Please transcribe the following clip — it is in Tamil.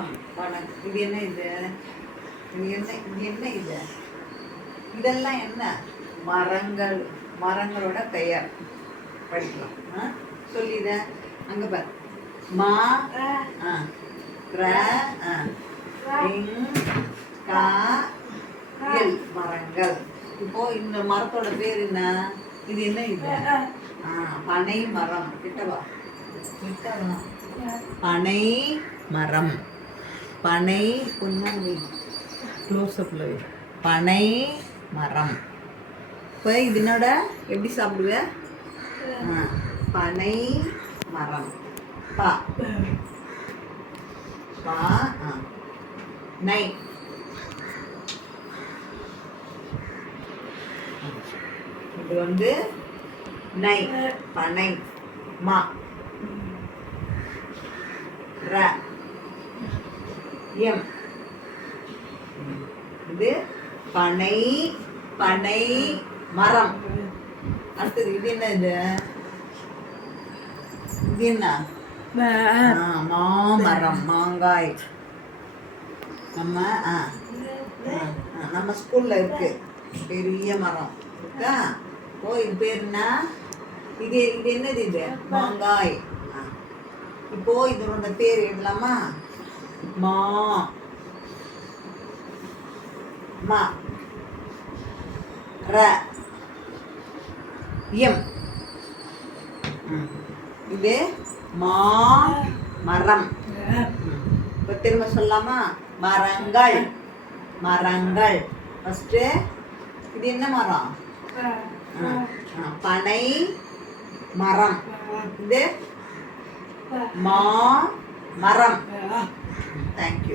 வணக்கம் வணக்கம். இது என்ன இது? இது இதெல்லாம் என்ன? மரங்கள், மரங்களோட பெயர் படிக்கலாம். சொல்லிட அங்க பார். மா ர கா எல் மரங்கள். இப்போ இந்த மரத்தோட பேர் என்ன? இது என்ன இது? பனை மரம். கிட்டவா பனை மரம். பனை கொஞ்சம் க்ளோஸ்அப்ல பனை மரம். இப்போ இதனோட எப்படி சாப்பிடுவ? பனை மரம். பா பா நை. இது வந்து நை பனை. மா ர எம். இது பனை பனை மரம். அடுத்தது இது என்ன? இது என்ன? மாமரம். மாங்காய். நம்ம ஸ்கூல்ல இருக்கு பெரிய மரம் இருக்கா? ஓ இது பேர் என்ன? இது என்னது? இது மாங்காய். இப்போ இதனோட பேர் எழுதலாமா? மா மா ர எம். இது மா மரம். இப்போ திரும்ப சொல்லலாமா? மரங்கள் மரங்கள். ஃபஸ்ட்டு இது என்ன மரம்? பனை மரம். இது மா மரம். தேங்க்யூ.